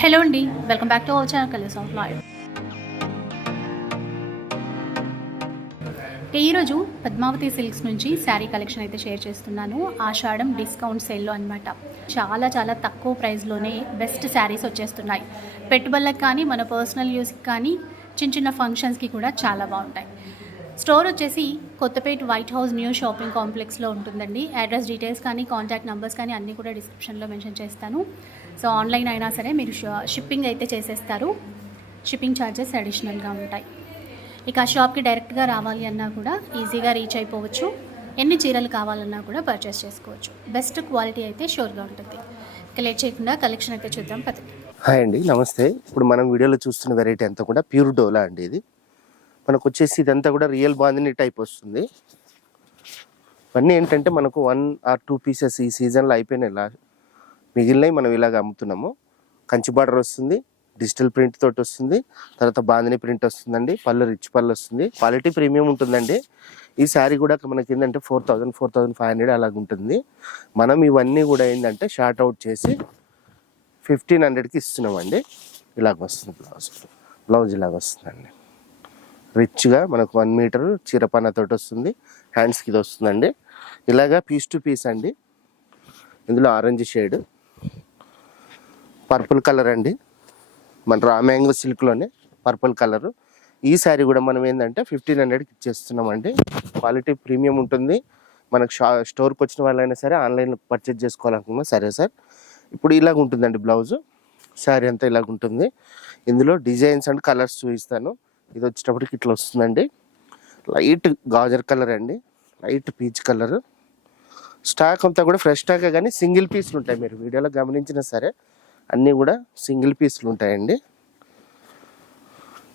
Hello అండి welcome back to our channel colours of lawyer ఈరోజు Padmavathi silks నుంచి sari collection అయితే షేర్ చేస్తున్నాను. ఆషాఢం డిస్కౌంట్ సేల్లో అనమాట చాలా చాలా తక్కువ ప్రైస్లోనే బెస్ట్ శారీస్ వచ్చేస్తున్నాయి. పెట్టుబడులకు కానీ మన పర్సనల్ యూస్కి కానీ చిన్న చిన్న ఫంక్షన్స్కి కూడా చాలా బాగుంటాయి. స్టోర్ వచ్చేసి Kothapet white house new shopping కాంప్లెక్స్లో ఉంటుందండి. అడ్రస్ డీటెయిల్స్ కానీ కాంటాక్ట్ నెంబర్స్ కానీ అన్నీ కూడా డిస్క్రిప్షన్లో మెన్షన్ చేస్తాను. సో ఆన్లైన్ అయినా సరే మీరు షిప్పింగ్ అయితే చేసేస్తారు. షిప్పింగ్ ఛార్జెస్ అడిషనల్గా ఉంటాయి. ఇక ఆ షాప్కి డైరెక్ట్గా రావాలి అన్నా కూడా ఈజీగా రీచ్ అయిపోవచ్చు. ఎన్ని చీరలు కావాలన్నా కూడా పర్చేస్ చేసుకోవచ్చు. బెస్ట్ క్వాలిటీ అయితే షూర్గా ఉంటుంది. ఇక లేట్ చేయకుండా కలెక్షన్ అయితే చూద్దాం పదండి. హాయ్ అండి నమస్తే. ఇప్పుడు మనం వీడియోలో చూస్తున్న వెరైటీ అంతా కూడా ప్యూర్ డోలా అండి ఇది. మనకు వచ్చేసి ఇదంతా కూడా రియల్ బాందిని టైప్ వస్తుంది. ఇవన్నీ ఏంటంటే మనకు వన్ ఆర్ టూ పీసెస్ ఈ సీజన్లో అయిపోయినాయి ఇలా మిగిలినవి మనం ఇలాగ అమ్ముతున్నాము. కంచి బార్డర్ వస్తుంది డిజిటల్ ప్రింట్ తోటి వస్తుంది తర్వాత బాందిని ప్రింట్ వస్తుందండి పళ్ళు రిచ్ పళ్ళు వస్తుంది. క్వాలిటీ ప్రీమియం ఉంటుందండి. ఈ శారీ కూడా మనకి ఏంటంటే four thousand four thousand five hundred అలాగ ఉంటుంది. మనం ఇవన్నీ కూడా ఏంటంటే షార్ట్ అవుట్ చేసి ఫిఫ్టీన్ హండ్రెడ్కి ఇస్తున్నామండి. ఇలాగ వస్తుంది బ్లౌజ్ బ్లౌజ్ ఇలాగ వస్తుందండి. రిచ్గా మనకు వన్ మీటర్ చీరపన్నతోటి వస్తుంది. హ్యాండ్స్కి ఇది వస్తుందండి. ఇలాగా పీస్ టు పీస్ అండి. ఇందులో ఆరెంజ్ షేడ్ పర్పుల్ కలర్ అండి. మన రా మ్యాంగో సిల్క్లోనే పర్పుల్ కలరు ఈ శారీ కూడా మనం ఏంటంటే ఫిఫ్టీన్ హండ్రెడ్కి ఇచ్చేస్తున్నామండి. క్వాలిటీ ప్రీమియం ఉంటుంది. మనకు షా స్టోర్కి వచ్చిన వాళ్ళైనా సరే ఆన్లైన్లో పర్చేజ్ చేసుకోవాలనుకున్నా సరే సార్. ఇప్పుడు ఇలాగ ఉంటుందండి బ్లౌజు శారీ అంతా ఇలాగ ఉంటుంది ఇందులో డిజైన్స్ అండ్ కలర్స్ చూపిస్తాను. ఇది వచ్చేటప్పటికి ఇట్లా వస్తుందండి. లైట్ గాజర్ కలర్ అండి. లైట్ పీచ్ కలర్ స్టాక్ అంతా కూడా ఫ్రెష్ స్టాకే కానీ సింగిల్ పీస్లు ఉంటాయి. మీరు వీడియోలో గమనించినా సరే అన్నీ కూడా సింగిల్ పీస్లు ఉంటాయండి.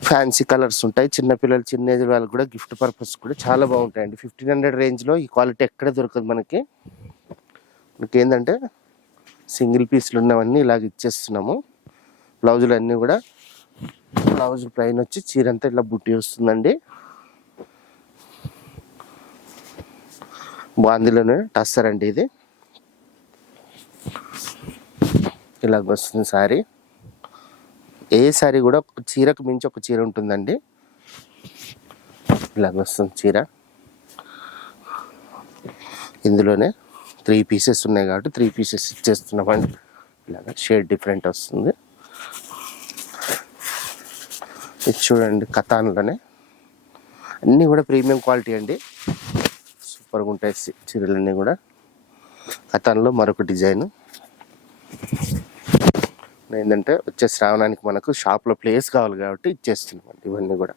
ఫ్యాన్సీ కలర్స్ ఉంటాయి. చిన్నపిల్లలు చిన్న ఏజ్ వాళ్ళకి కూడా గిఫ్ట్ పర్పస్ కూడా చాలా బాగుంటాయండి. ఫిఫ్టీన్ హండ్రెడ్ రేంజ్లో ఈ క్వాలిటీ ఎక్కడ దొరకదు మనకి. మనకి ఏంటంటే సింగిల్ పీస్లు ఉన్నవన్నీ ఇలాగ ఇచ్చేస్తున్నాము. బ్లౌజులు అన్నీ కూడా బ్లౌజ్ ప్లైన్ వచ్చి చీర అంతా ఇట్లా బుట్టి వస్తుందండి. బాందిలోనే టస్సర్ అండి ఇది. ఇలాగ వస్తుంది సారీ. ఏ సారీ కూడా ఒక చీరకు మించి ఒక చీర ఉంటుందండి. ఇలాగ వస్తుంది చీర. ఇందులోనే త్రీ పీసెస్ ఉన్నాయి కాబట్టి త్రీ పీసెస్ ఇచ్చేస్తున్నామండి. ఇలాగ షేడ్ డిఫరెంట్ వస్తుంది. ఇది చూడండి కథాన్లోనే. అన్నీ కూడా ప్రీమియం క్వాలిటీ అండి. సూపర్గా ఉంటాయి చీరలన్నీ కూడా. కథాన్లో మరొక డిజైన్. ఏంటంటే వచ్చే శ్రావణానికి మనకు షాప్లో ప్లేస్ కావాలి కాబట్టి ఇచ్చేస్తున్నాం ఇవన్నీ కూడా.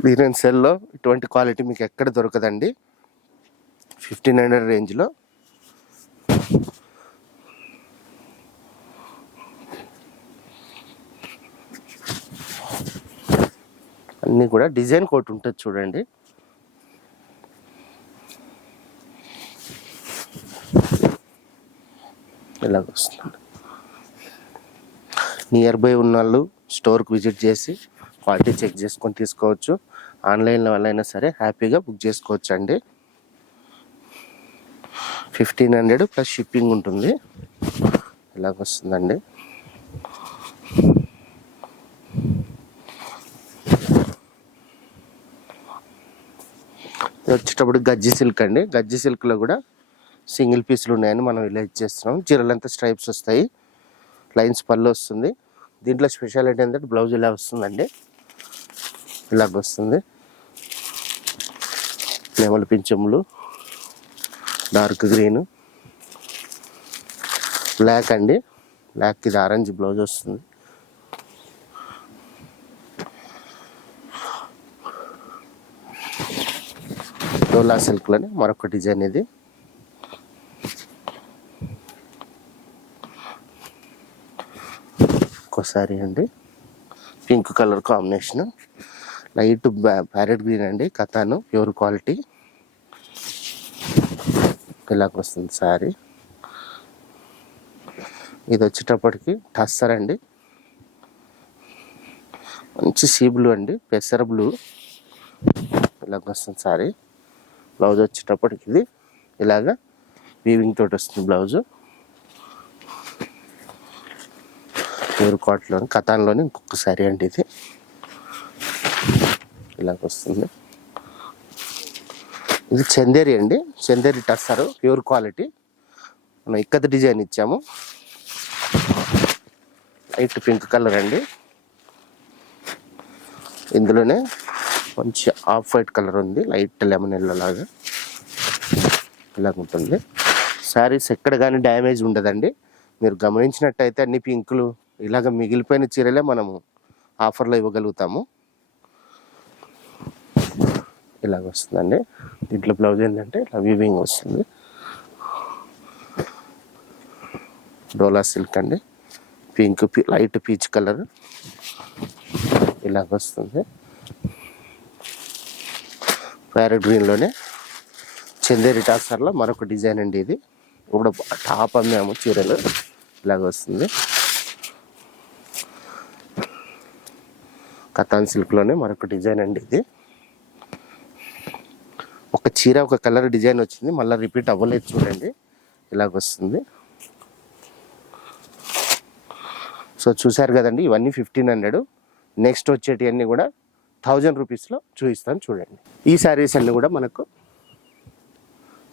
క్లియరెన్స్ సెల్లో ఇటువంటి క్వాలిటీ మీకు ఎక్కడ దొరకదండి? ఫిఫ్టీన్ హండ్రెడ్ రేంజ్లో. అన్నీ కూడా డిజైన్ కోట్ ఉంటుంది చూడండి. ఇలాగ వస్తుంది. నియర్ బై ఉన్న వాళ్ళు స్టోర్కి విజిట్ చేసి క్వాలిటీ చెక్ చేసుకొని తీసుకోవచ్చు. ఆన్లైన్లో వాళ్ళైనా సరే హ్యాపీగా బుక్ చేసుకోవచ్చు అండి ఫిఫ్టీన్ హండ్రెడ్ ప్లస్ షిప్పింగ్ ఉంటుంది. ఇలాగ వస్తుందండి. ఇది వచ్చేటప్పుడు గజ్జి సిల్క్ అండి. గజ్జి సిల్క్లో కూడా సింగిల్ పీసులు ఉన్నాయని మనం ఇలా ఇచ్చేస్తున్నాం. చీరలంతా స్ట్రైప్స్ వస్తాయి. లైన్స్ పళ్ళు వస్తుంది. దీంట్లో స్పెషాలిటీ ఏంటంటే బ్లౌజ్ ఇలా వస్తుందండి. ఇలాగ వస్తుంది. నెమల పింఛములు. డార్క్ గ్రీన్ బ్లాక్ అండి. బ్లాక్ ఇది ఆరెంజ్ బ్లౌజ్ వస్తుంది. డోలా సిల్క్లోనే మరొక డిజైన్ ఇది. ఇంకోసారి అండి. Pink colour combination. Light parrot green అండి కథాను ప్యూర్ క్వాలిటీ. ఇలాగ వస్తుంది సారీ. ఇది వచ్చేటప్పటికి టస్సర్ అండి. మంచి సీ బ్లూ అండి పెసర బ్లూ. ఇలాగ వస్తుంది సారీ. బ్లౌజ్ వచ్చేటప్పటికి ఇది ఇలాగా వీవింగ్ తోటి వస్తుంది బ్లౌజ్. ప్యూర్ కాట్లో కథాన్లోని ఇంకొక సారీ అండి ఇది. ఇలాగ వస్తుంది. ఇది చందేరి అండి. Chanderi tussar pure quality. మనం ఇక్కత డిజైన్ ఇచ్చాము. లైట్ పింక్ కలర్ అండి. ఇందులోనే మంచి ఆఫ్ వైట్ కలర్ ఉంది. లైట్ లెమన్ ఎల్లో లాగా. ఇలా ఉంటుంది. శారీస్ ఎక్కడ కానీ డ్యామేజ్ ఉండదండి. మీరు గమనించినట్టయితే అన్ని పింకులు ఇలాగ మిగిలిపోయిన చీరలే మనము ఆఫర్లో ఇవ్వగలుగుతాము. ఇలాగ వస్తుందండి. దీంట్లో బ్లౌజ్ ఏంటంటే ఇలా వీవింగ్ వస్తుంది. డోలా సిల్క్ అండి. Pink light peach colour. ఇలాగ వస్తుంది. ప్యారెట్ గ్రీన్లోనే చందేరి టాక్సర్లో మరొక డిజైన్ అండి ఇది. ఇప్పుడు టాప్ అమ్మాము చీరలు. ఇలాగ వస్తుంది. కథాన్ సిల్క్లోనే మరొక డిజైన్ అండి ఇది. ఒక చీర ఒక కలర్ డిజైన్ వచ్చింది. మళ్ళీ రిపీట్ అవ్వలేదు చూడండి. ఇలాగ వస్తుంది. సో చూశారు కదండి ఇవన్నీ ఫిఫ్టీన్ హండ్రెడ్. నెక్స్ట్ వచ్చేటివన్నీ కూడా థౌజండ్ రూపీస్లో చూపిస్తాను చూడండి. ఈ శారీస్ అన్నీ కూడా మనకు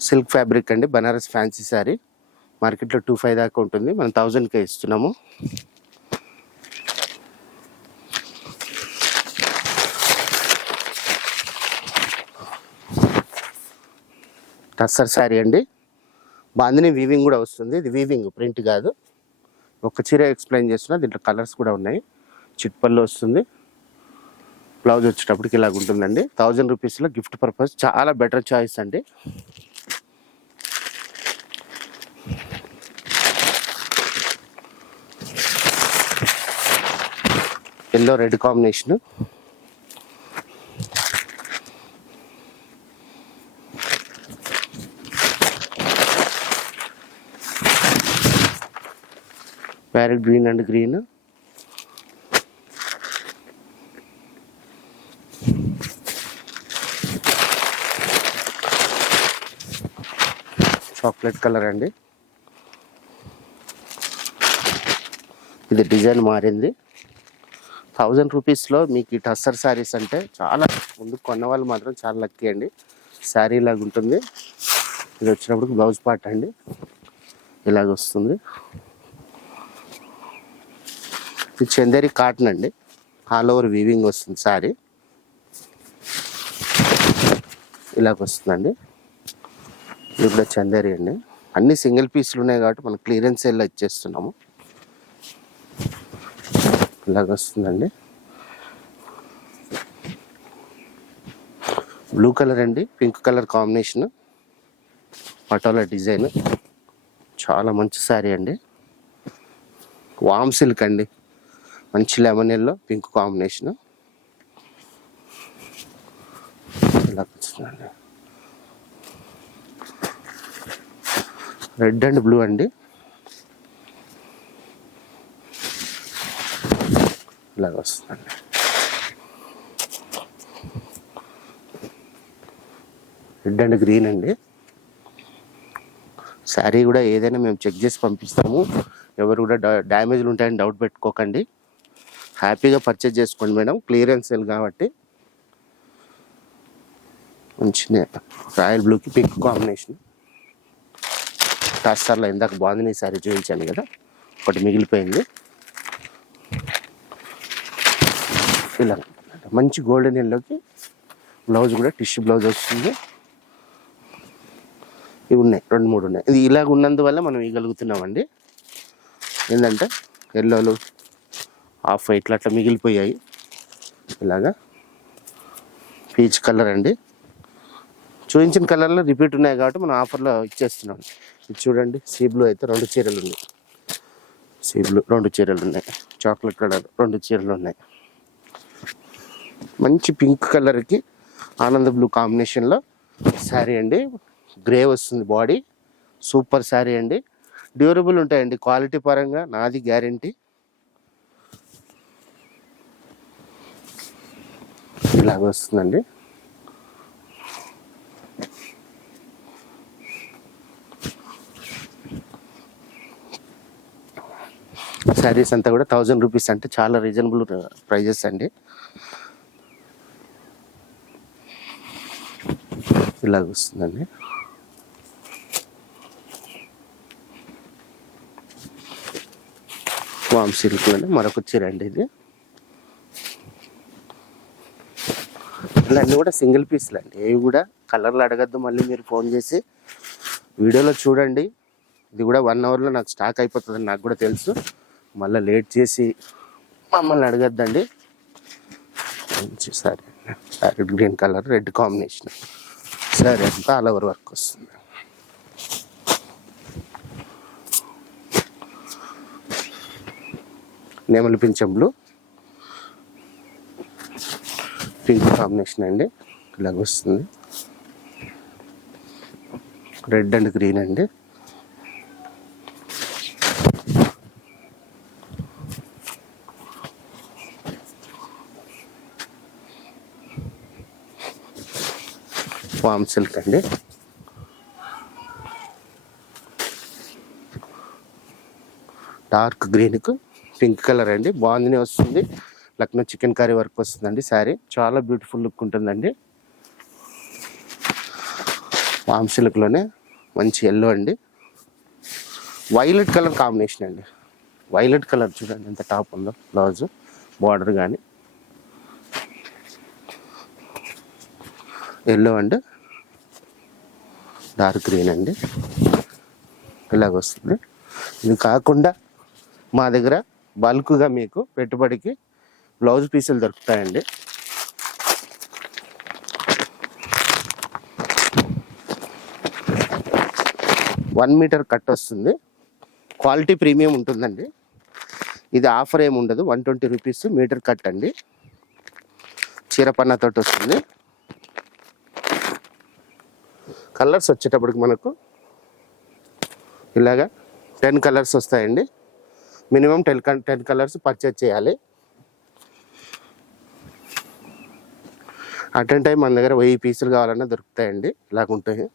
సిల్క్ ఫ్యాబ్రిక్ అండి బనారస్ ఫ్యాన్సీ శారీ. మార్కెట్లో టూ ఫైవ్ దాకా ఉంటుంది. మనం థౌజండ్కే ఇస్తున్నాము. టస్సర్ శారీ అండి. బాందిని వీవింగ్ కూడా వస్తుంది. ఇది వీవింగ్ ప్రింట్ కాదు. ఒక చీర ఎక్స్ప్లెయిన్ చేస్తున్నా దీంట్లో కలర్స్ కూడా ఉన్నాయి. చిట్పల్లో వస్తుంది. బ్లౌజ్ వచ్చేటప్పటికి ఇలాగ ఉంటుందండి. థౌజండ్ రూపీస్లో గిఫ్ట్ పర్పస్ చాలా బెటర్ చాయిస్ అండి. Yellow red combination. Parrot green and green. Chocolate colour అండి. ఇది డిజైన్ మారింది. థౌజండ్ రూపీస్లో మీకు ఈ టస్సర్ శారీస్ అంటే చాలా ముందు కొన్న వాళ్ళు మాత్రం చాలా లక్కీ అండి. శారీ ఇలాగ ఉంటుంది. ఇది వచ్చినప్పుడు బ్లౌజ్ పార్ట్ అండి. ఇలాగ వస్తుంది. ఇది చందేరి కాటన్ అండి. ఆల్ ఓవర్ వీవింగ్ వస్తుంది శారీ. ఇలాగ వస్తుందండి. ఇది కూడా చందేరి అండి. అన్ని సింగిల్ పీసులు ఉన్నాయి కాబట్టి మనం క్లియరెన్స్ సేల్లో ఇచ్చేస్తున్నాము. ఇలాగ వస్తుందండి. బ్లూ కలర్ అండి pink colour combination. Patola design. చాలా మంచి శారీ అండి. వామ్ సిల్క్ అండి. మంచి లెమన్ ఎల్లో పింక్ కాంబినేషన్. ఇలా వచ్చిందండి రెడ్ అండ్ బ్లూ అండి. ఇలాగ వస్తుందండి. రెడ్ అండ్ గ్రీన్ అండి. శారీ కూడా ఏదైనా మేము చెక్ చేసి పంపిస్తాము. ఎవరు కూడా డ్యామేజ్లు ఉంటాయని డౌట్ పెట్టుకోకండి. హ్యాపీగా పర్చేజ్ చేసుకోండి మేడం. క్లియరెన్స్ సేల్ కాబట్టి. మంచి రాయల్ బ్లూకి పింక్ కాంబినేషన్. టస్టర్లో ఇందాక బాగుంది సారి సారీ చూపించాను కదా ఒకటి మిగిలిపోయింది. ఇలా మంచి గోల్డెన్ ఎల్లోకి బ్లౌజ్ కూడా టిష్యూ బ్లౌజ్ వస్తుంది. ఇవి ఉన్నాయి రెండు మూడు ఉన్నాయి. ఇది ఇలాగ ఉన్నందువల్ల మనం ఇవ్వగలుగుతున్నామండి. ఏంటంటే ఎల్లోలు ఆఫ్ వైట్లు అట్లా మిగిలిపోయాయి. ఇలాగా పీచ్ కలర్ అండి. చూపించిన కలర్లో రిపీట్ ఉన్నాయి కాబట్టి మనం ఆఫర్లో ఇచ్చేస్తున్నాం. ఇది చూడండి సీ బ్లూ అయితే రెండు చీరలు ఉన్నాయి. సీ బ్లూ రెండు చీరలు ఉన్నాయి. చాక్లెట్ కలర్ రెండు చీరలు ఉన్నాయి. మంచి పింక్ కలర్కి ఆనంద బ్లూ కాంబినేషన్లో శారీ అండి. గ్రే వస్తుంది బాడీ. సూపర్ శారీ అండి. డ్యూరబుల్ ఉంటాయండి క్వాలిటీ పరంగా నాది గ్యారంటీ. ఇలాగ వస్తుందండి. శారీస్ అంతా కూడా థౌజండ్ రూపీస్ అంటే చాలా రీజనబుల్ ప్రైజెస్ అండి. ఇలాగ వస్తుందండి వామ్ సిల్క్ అండి మరొక చీర అండి ఇది. ఇలాంటివి కూడా సింగిల్ పీస్లు అండి. ఏవి కూడా కలర్లు అడగద్దు మళ్ళీ మీరు ఫోన్ చేసి వీడియోలో చూడండి. ఇది కూడా వన్ అవర్లో నాకు స్టాక్ అయిపోతుందని నాకు కూడా తెలుసు. మళ్ళీ లేట్ చేసి మమ్మల్ని అడగద్దండి. మంచి sari sari green colour red combination. Sari అంతా ఆల్ ఓవర్ వర్క్ వస్తుంది. నెమలిపించే బ్లూ. పింక్ కాంబినేషన్ అండి. ఇలాగ వస్తుంది. రెడ్ అండ్ గ్రీన్ అండి. వామ్ సిల్క్ అండి. డార్క్ గ్రీన్కు పింక్ కలర్ అండి. బాగుందినే వస్తుంది. లక్నో చికెన్ కర్రీ వర్క్ వస్తుందండి శారీ. చాలా బ్యూటిఫుల్ లుక్ ఉంటుందండి. వామ్ సిల్క్లోనే మంచి ఎల్లో అండి. వైలెట్ కలర్ కాంబినేషన్ అండి. వైలెట్ కలర్ చూడండి ఎంత టాప్ ఉందో. బ్లౌజ్ బార్డర్ కానీ ఎల్లో అండ్ డార్క్ గ్రీన్ అండి. ఇలాగ వస్తుంది ఇది కాకుండా మా దగ్గర బల్క్గా మీకు పెట్టుబడికి బ్లౌజ్ పీసులు దొరుకుతాయండి. వన్ మీటర్ కట్ వస్తుంది. క్వాలిటీ ప్రీమియం ఉంటుందండి. ఇది ఆఫర్ ఏమి ఉండదు one twenty rupees metre cut అండి. చీరపన్నతోటి వస్తుంది. కలర్స్ వచ్చేటప్పటికి మనకు ఇలాగా టెన్ కలర్స్ వస్తాయండి. Minimum ten ten colours purchase చేయాలి. అట్ టైం మన దగ్గర వెయ్యి పీసులు కావాలన్నా దొరుకుతాయండి. ఇలాగుంటాయి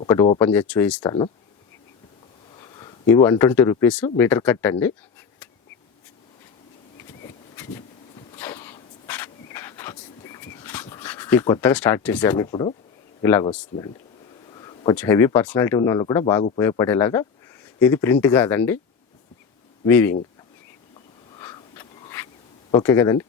ఒకటి ఓపెన్ చేసి చూపిస్తాను. ఇవి one twenty rupees metre cut అండి. ఇవి కొత్తగా స్టార్ట్ చేసాము ఇప్పుడు. ఇలాగ వస్తుందండి కొంచెం హెవీ పర్సనాలిటీ ఉన్న వాళ్ళు కూడా బాగా ఉపయోగపడేలాగా ఇది ప్రింట్ కాదండి. వీవింగ్. ఓకే కదండి?